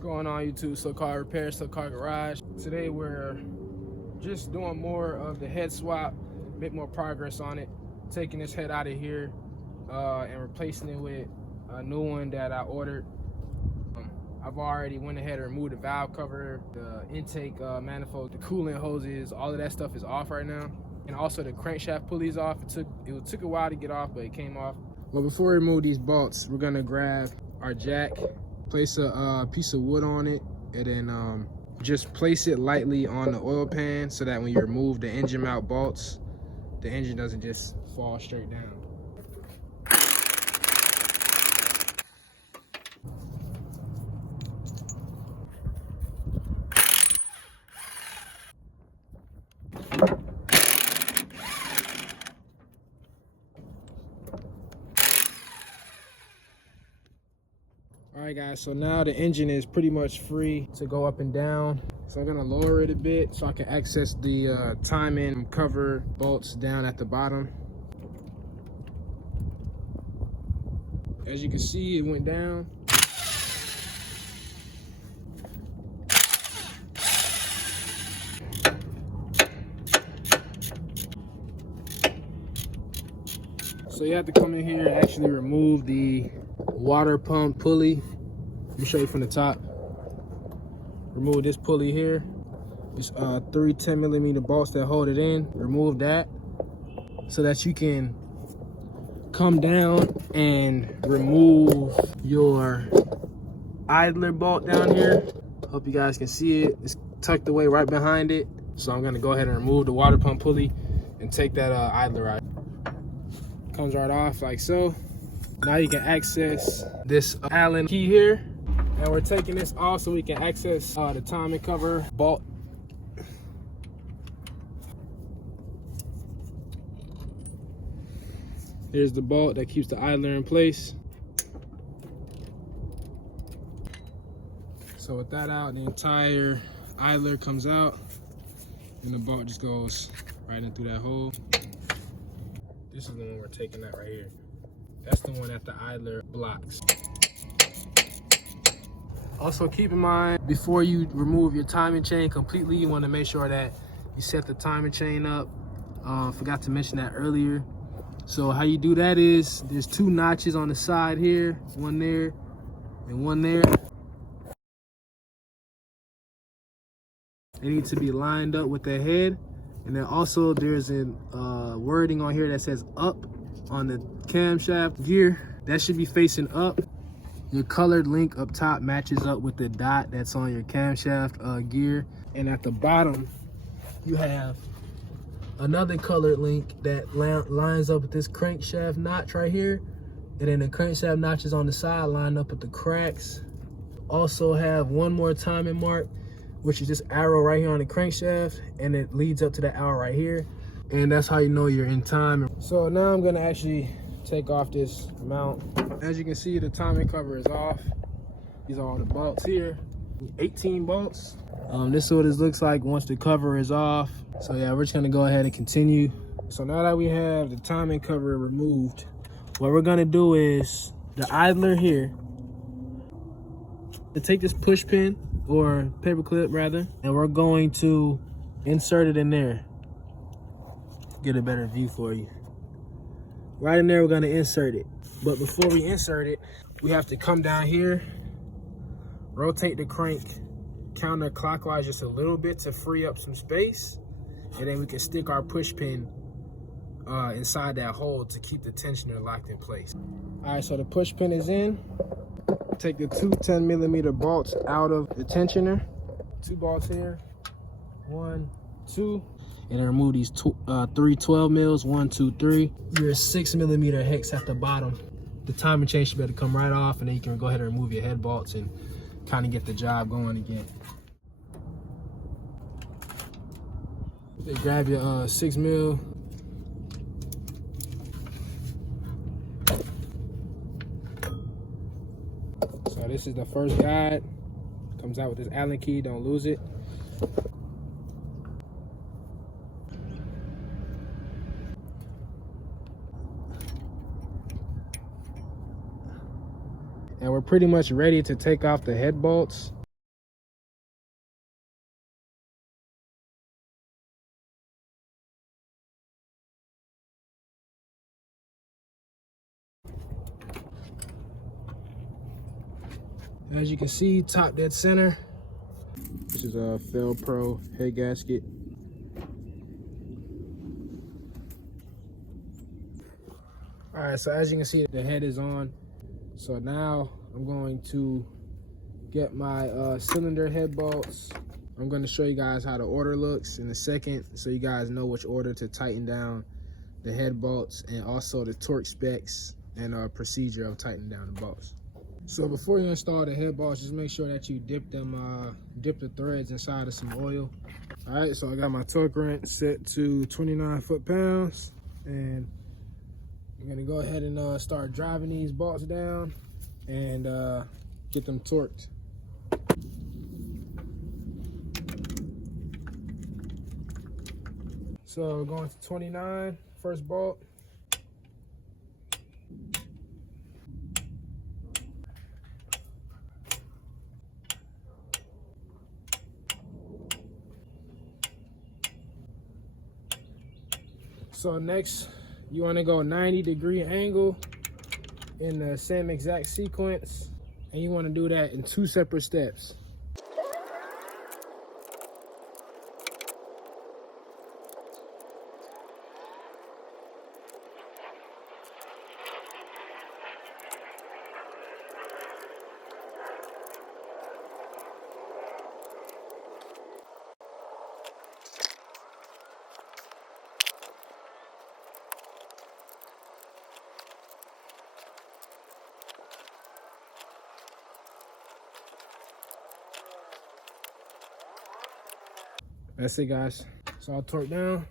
Going on YouTube, So-Called Repair, So-Called Garage. Today we're just doing more of the head swap, make more progress on it, taking this head out of here and replacing it with a new one that I ordered. I've already went ahead and removed the valve cover, the intake manifold, the coolant hoses, all of that stuff is off right now. And also the crankshaft pulley is off. It took a while to get off, but it came off. Well, before we remove these bolts, we're gonna grab our jack, place a piece of wood on it, and then just place it lightly on the oil pan so that when you remove the engine mount bolts, the engine doesn't just fall straight down. All right guys, so now the engine is pretty much free to go up and down. So I'm gonna lower it a bit so I can access the timing cover bolts down at the bottom. As you can see, it went down. So you have to come in here and actually remove the water pump pulley. Let me show you from the top. Remove this pulley here. It's 3 10mm bolts that hold it in. Remove that so that you can come down and remove your idler bolt down here. Hope you guys can see it. It's tucked away right behind it. So I'm gonna go ahead and remove the water pump pulley and take that idler out. Comes right off like so. Now you can access this Allen key here, and we're taking this off so we can access the timing cover bolt. Here's the bolt that keeps the idler in place. So with that out, the entire idler comes out, and the bolt just goes right in through that hole. This is the one we're taking out right here. That's the one that the idler blocks. Also keep in mind, before you remove your timing chain completely, you want to make sure that you set the timing chain up. Forgot to mention that earlier. So how you do that is, there's 2 notches on the side here, one there and one there. They need to be lined up with the head. And then also there's a wording on here that says up on the camshaft gear. That should be facing up. Your colored link up top matches up with the dot that's on your camshaft gear. And at the bottom, you have another colored link that lines up with this crankshaft notch right here. And then the crankshaft notches on the side line up with the cracks. Also have one more timing mark, which is this arrow right here on the crankshaft, and it leads up to that arrow right here. And that's how you know you're in time. So now I'm gonna actually take off this mount. As you can see, the timing cover is off. These are all the bolts here, 18 bolts. This is what it looks like once the cover is off. So yeah, we're just gonna go ahead and continue. So now that we have the timing cover removed, what we're gonna do is the idler here, to take this push pin, or paper clip rather, and we're going to insert it in there. Get a better view for you. Right in there, we're gonna insert it. But before we insert it, we have to come down here, rotate the crank counterclockwise just a little bit to free up some space, and then we can stick our push pin inside that hole to keep the tensioner locked in place. All right, so the push pin is in. Take the 2 10mm bolts out of the tensioner. 2 bolts here, 1, 2, and then remove these 3 12 mils, 1, 2, 3. Your 6mm hex at the bottom. The timing chain should be able to come right off, and then you can go ahead and remove your head bolts and kind of get the job going again. Then grab your 6mm. So this is the first guide. Comes out with this Allen key, don't lose it. And we're pretty much ready to take off the head bolts. As you can see, top dead center. This is a Fel Pro head gasket. All right, so as you can see, the head is on. So now I'm going to get my cylinder head bolts. I'm going to show you guys how the order looks in a second, so you guys know which order to tighten down the head bolts, and also the torque specs and procedure of tightening down the bolts. So before you install the head bolts, just make sure that you dip the threads inside of some oil. All right, so I got my torque wrench set to 29 foot-pounds, and I'm gonna go ahead and start driving these bolts down and get them torqued. So going to 29, first bolt. So next, you want to go 90-degree angle in the same exact sequence, and you want to do that in 2 separate steps. That's it, guys. So I'll torque down.